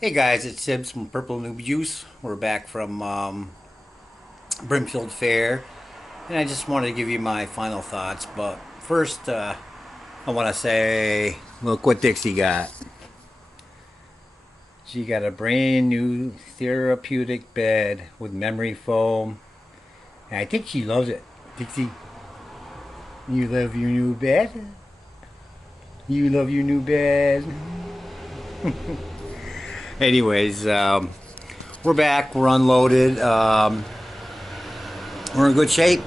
Hey guys, it's Sibs from Purple Noob Juice. We're back from Brimfield Fair, and I just wanted to give you my final thoughts. But first, I want to say, look what Dixie got. She got a brand new therapeutic bed with memory foam, and I think she loves it. Dixie, you love your new bed? You love your new bed? Anyways, we're back. We're unloaded. We're in good shape.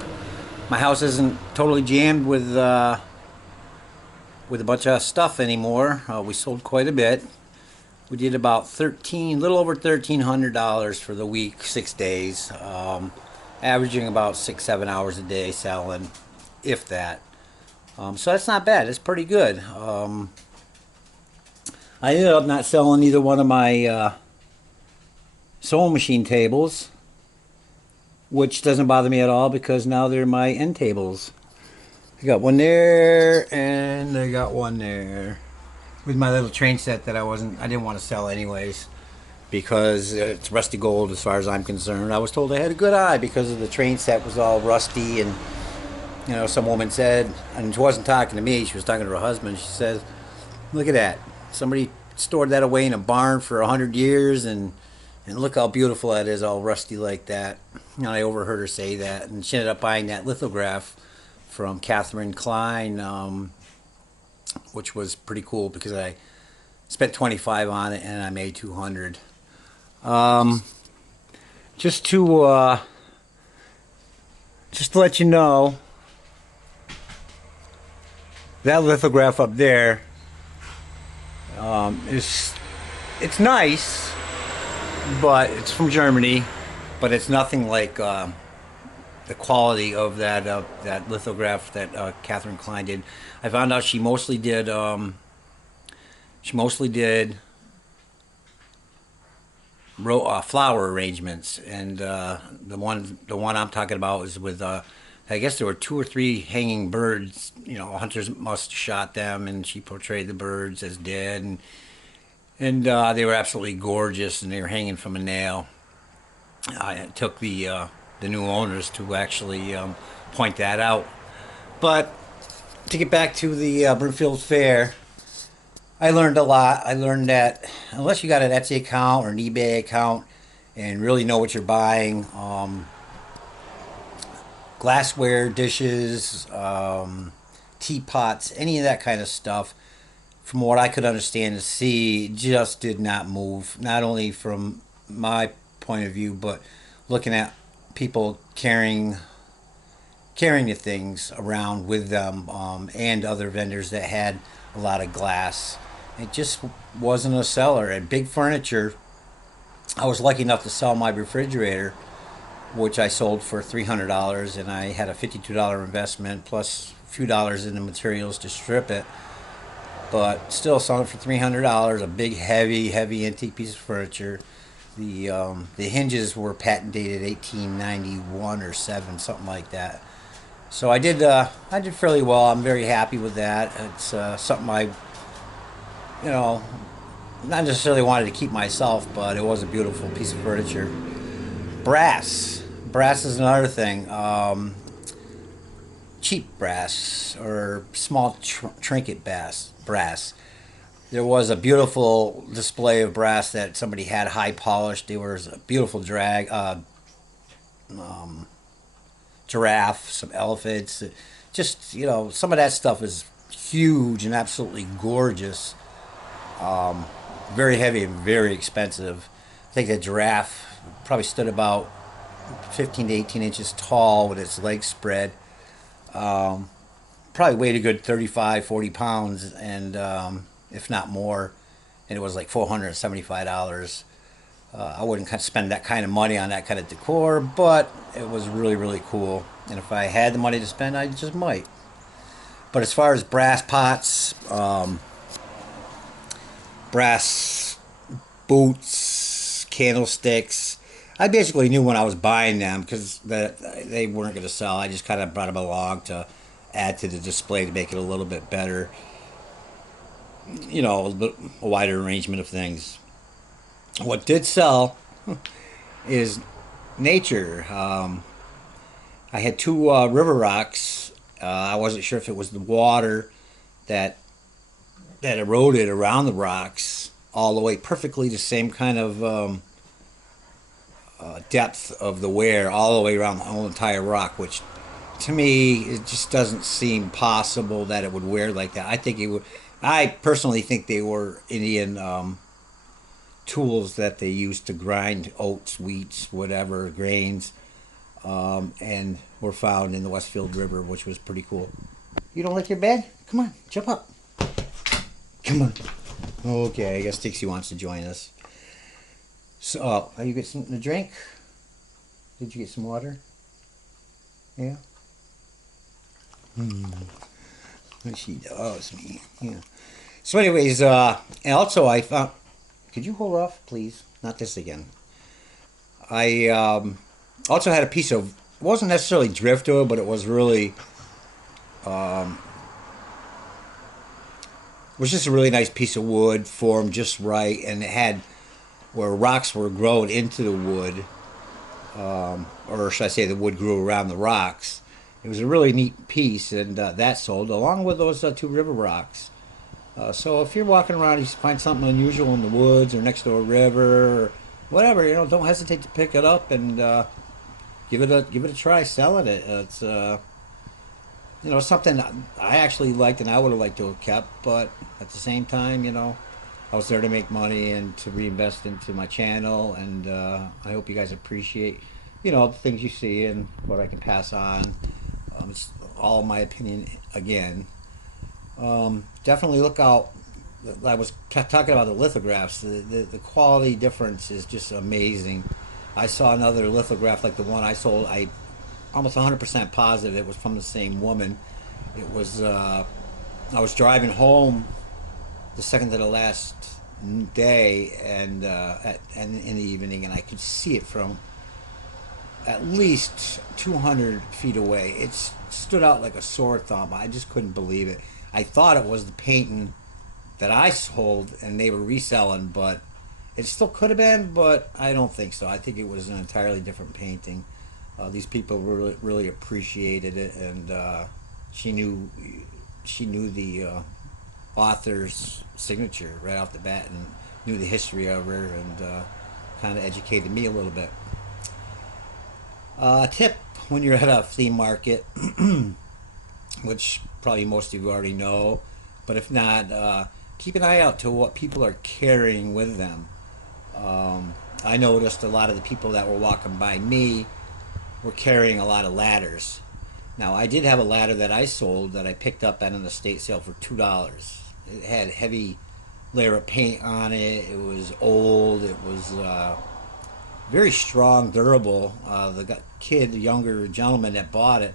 My house isn't totally jammed with a bunch of stuff anymore. We sold quite a bit. We did about little over $1,300 for the week, 6 days, averaging about 6, 7 hours a day selling, if that. So that's not bad. It's pretty good. I ended up not selling either one of my sewing machine tables, which doesn't bother me at all because now they're my end tables. I got one there, and I got one there with my little train set that I didn't want to sell anyways because it's rusty gold as far as I'm concerned. I was told I had a good eye because of the train set was all rusty, and some woman said, and she wasn't talking to me, she was talking to her husband. She says, "Look at that! Somebody stored that away in a barn for 100 years, and look how beautiful that is, all rusty like that." And I overheard her say that, and she ended up buying that lithograph from Catherine Klein, which was pretty cool because I spent 25 on it and I made 200. Um, just to just to let you know, that lithograph up there is it's nice, but it's from Germany, but it's nothing like the quality of that lithograph that Catherine Klein did. I found out she mostly did flower arrangements, and the one I'm talking about was with I guess there were two or three hanging birds. Hunters must have shot them, and she portrayed the birds as dead, and they were absolutely gorgeous, and they were hanging from a nail. It took the new owners to actually point that out. But to get back to the Brimfield Fair, I learned a lot. I learned that unless you got an Etsy account or an eBay account and really know what you're buying, glassware, dishes, teapots, any of that kind of stuff, from what I could understand and see, just did not move. Not only from my point of view, but looking at people carrying the things around with them, and other vendors that had a lot of glass. It just wasn't a seller. And big furniture, I was lucky enough to sell my refrigerator, which I sold for $300, and I had a $52 investment plus a few dollars in the materials to strip it. But still selling it for $300, a big, heavy antique piece of furniture. The hinges were patent dated 1891 or seven, something like that. So I did fairly well. I'm very happy with that. It's something I, you know, not necessarily wanted to keep myself, but it was a beautiful piece of furniture. Brass is another thing. Cheap brass or small trinket brass. There was a beautiful display of brass that somebody had high polished. There was a beautiful giraffe, some elephants. Just, some of that stuff is huge and absolutely gorgeous. Very heavy and very expensive. I think the giraffe probably stood about 15 to 18 inches tall with its legs spread. Probably weighed a good 35, 40 pounds, and if not more. And it was like $475. I wouldn't spend that kind of money on that kind of decor, but it was really, really cool. And if I had the money to spend, I just might. But as far as brass pots, brass boots, candlesticks, I basically knew when I was buying them because they weren't going to sell. I just kind of brought them along to add to the display to make it a little bit better, a wider arrangement of things. What did sell is nature. I had two river rocks. I wasn't sure if it was the water that eroded around the rocks all the way perfectly the same kind of depth of the wear all the way around the whole entire rock, which to me it just doesn't seem possible that it would wear like that. I think it would. I personally think they were Indian tools that they used to grind oats, wheats, whatever grains, and were found in the Westfield River, which was pretty cool. You don't like your bed? Come on, jump up. Come on. Okay, I guess Dixie wants to join us. So, are you get something to drink? Did you get some water? Yeah. She does me. Yeah. So, anyways, and also I found. Could you hold off, please? Not this again. I also had a piece of. It wasn't necessarily driftwood, but it was really. It was just a really nice piece of wood, formed just right, and it had where rocks were grown into the wood, or should I say, the wood grew around the rocks. It was a really neat piece, and that sold along with those two river rocks. So if you're walking around, you find something unusual in the woods or next to a river or whatever, don't hesitate to pick it up and give it a try selling it. It's something I actually liked and I would have liked to have kept, but at the same time, I was there to make money and to reinvest into my channel, and I hope you guys appreciate, the things you see and what I can pass on. It's all my opinion again. Definitely look out. I was talking about the lithographs. The quality difference is just amazing. I saw another lithograph like the one I sold. I almost 100% positive it was from the same woman. It was I was driving home the second to the last day, and in the evening, and I could see it from at least 200 feet away. It stood out like a sore thumb. I just couldn't believe it. I thought it was the painting that I sold and they were reselling, but it still could have been, but I don't think so. I think it was an entirely different painting. These people really, really appreciated it, and she knew the author's signature right off the bat, and knew the history of her, and kind of educated me a little bit. Tip when you're at a flea market, which probably most of you already know, but if not, keep an eye out to what people are carrying with them. I noticed a lot of the people that were walking by me were carrying a lot of ladders. Now, I did have a ladder that I sold that I picked up at an estate sale for $2. It had heavy layer of paint on it. It was old. It was very strong, durable. The younger gentleman that bought it,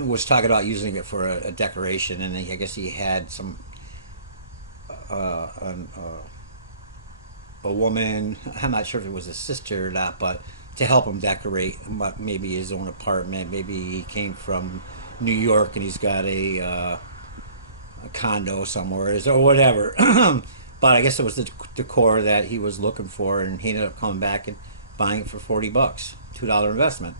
was talking about using it for a decoration, and I guess he had some a woman. I'm not sure if it was his sister or not, but to help him decorate maybe his own apartment. Maybe he came from New York and he's got a condo somewhere or whatever. But I guess it was the decor that he was looking for, and he ended up coming back and buying it for $40, $2 investment.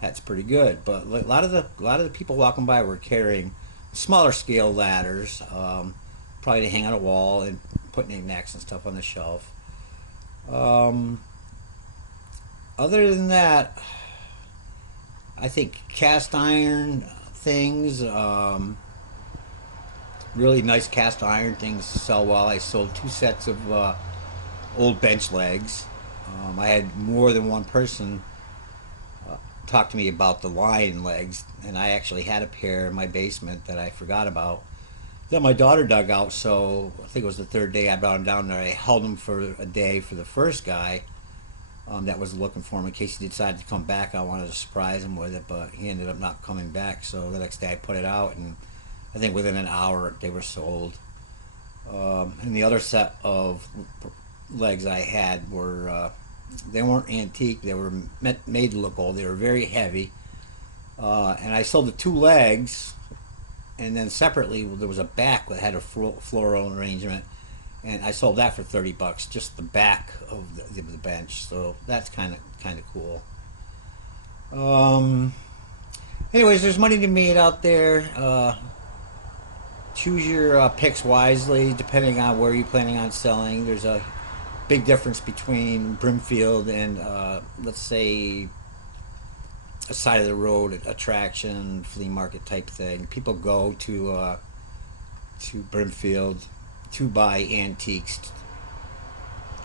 That's pretty good. But a lot of the people walking by were carrying smaller scale ladders, probably to hang on a wall and put knickknacks and stuff on the shelf. Other than that, I think cast iron things, really nice cast iron things sell well. I sold 2 sets of old bench legs. I had more than one person talk to me about the lion legs, and I actually had a pair in my basement that I forgot about that my daughter dug out. So I think it was the third day I brought them down there. I held them for a day for the first guy that was looking for him in case he decided to come back. I wanted to surprise him with it, but he ended up not coming back. So the next day I put it out, and I think within an hour they were sold. And the other set of legs I had were they weren't antique. They were made to look old. They were very heavy. And I sold the 2 legs, and then separately there was a back that had a floral arrangement, and I sold that for 30 bucks, just the back of the bench. So that's kind of cool. Um, Anyways, there's money to be made out there. Choose your picks wisely, depending on where you're planning on selling. There's a big difference between Brimfield and, let's say, a side of the road attraction, flea market type thing. People go to Brimfield to buy antiques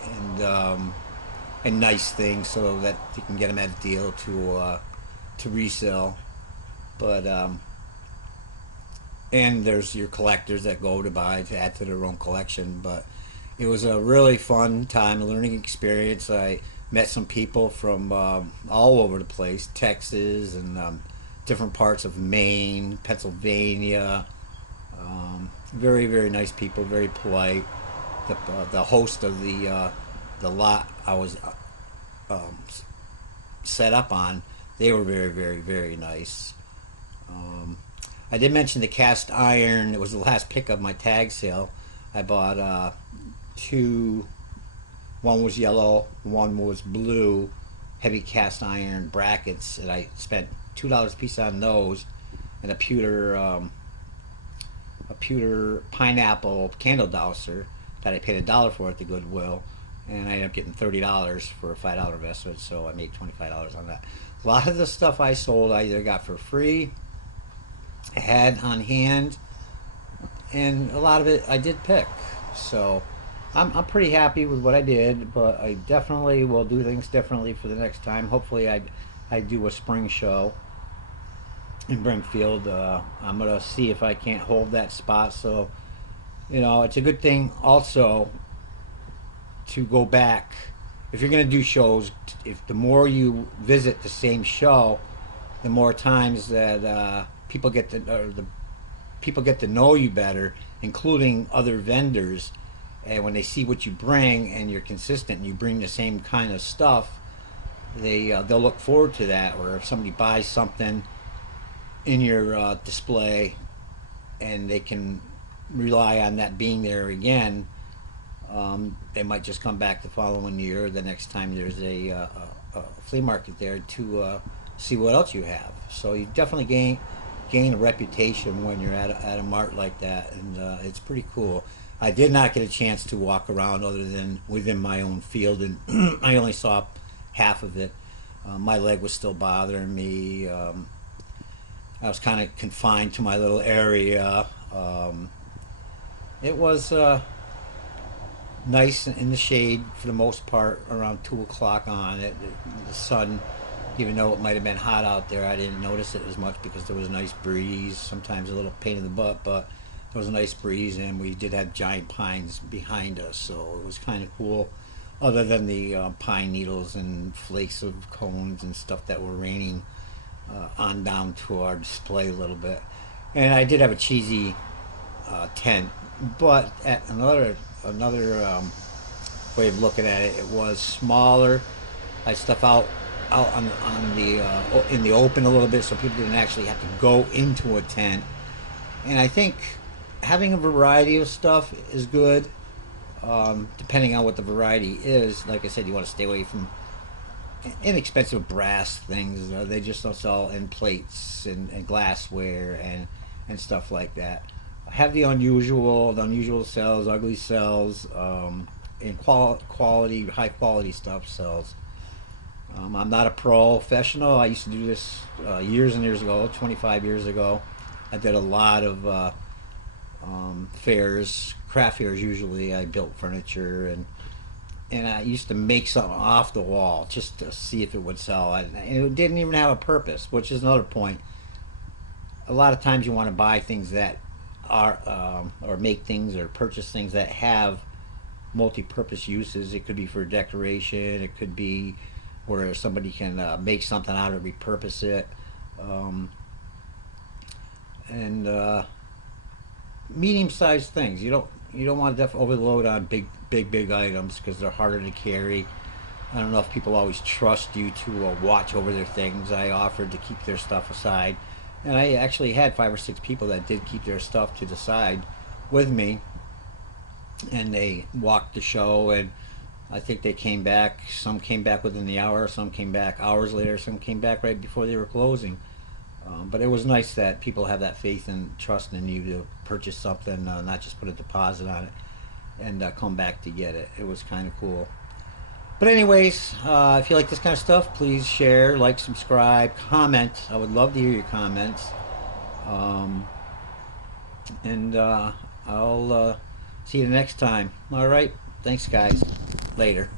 and and nice things so that you can get them at a deal to resell. But and there's your collectors that go to buy to add to their own collection. But it was a really fun time, a learning experience. I met some people from all over the place, Texas and different parts of Maine, Pennsylvania. Very nice people, very polite. The host of the lot I was um, set up on, they were very nice. Um, I did mention the cast iron. It was the last pick of my tag sale. I bought two. One was yellow, one was blue, heavy cast iron brackets, and I spent $2 a piece on those, and a pewter pineapple candle dowser that I paid $1 for at the Goodwill, and I ended up getting $30 for a $5 investment, so I made $25 on that. A lot of the stuff I sold, I either got for free, had on hand, and a lot of it I did pick. So I'm pretty happy with what I did, but I definitely will do things differently for the next time. Hopefully, I do a spring show in Brimfield. I'm gonna see if I can't hold that spot. So it's a good thing also to go back if you're gonna do shows. If the more you visit the same show, the more times that the people get to know you better, including other vendors. And when they see what you bring and you're consistent and you bring the same kind of stuff, they'll look forward to that. Or if somebody buys something in your display and they can rely on that being there again, they might just come back the following year or the next time there's a flea market there to see what else you have. So you definitely gain a reputation when you're at a mart like that, and it's pretty cool. I did not get a chance to walk around other than within my own field, and I only saw half of it. My leg was still bothering me. I was kind of confined to my little area. It was nice in the shade for the most part around 2 o'clock on it. The sun, even though it might have been hot out there, I didn't notice it as much because there was a nice breeze, sometimes a little pain in the butt, but there was a nice breeze, and we did have giant pines behind us, so it was kind of cool, other than the pine needles and flakes of cones and stuff that were raining on down to our display a little bit. And I did have a cheesy tent, but at another way of looking at it, it was smaller. I stuff out on the in the open a little bit, so people didn't actually have to go into a tent. And I think having a variety of stuff is good, depending on what the variety is. Like I said, you want to stay away from inexpensive brass things. They just don't sell in plates and glassware and stuff like that. Have the unusual sells, ugly sells, and quality, high quality stuff sells. I'm not a professional. I used to do this years and years ago, 25 years ago. I did a lot of fairs, craft fairs usually. I built furniture and I used to make something off the wall just to see if it would sell. And it didn't even have a purpose, which is another point. A lot of times you want to buy things that are, or make things or purchase things that have multi-purpose uses. It could be for decoration. It could be where somebody can make something out of it, repurpose it. And medium-sized things. You don't want to overload on big items because they're harder to carry. I don't know if people always trust you to watch over their things. I offered to keep their stuff aside, and I actually had 5 or 6 people that did keep their stuff to the side with me. and they walked the show, and I think they came back. Some came back within the hour, some came back hours later, some came back right before they were closing. But it was nice that people have that faith and trust in you to purchase something, not just put a deposit on it and come back to get it. It was kind of cool. But anyways, if you like this kind of stuff, please share, like, subscribe, comment. I would love to hear your comments. Um, and I'll see you next time. All right. Thanks, guys. Later.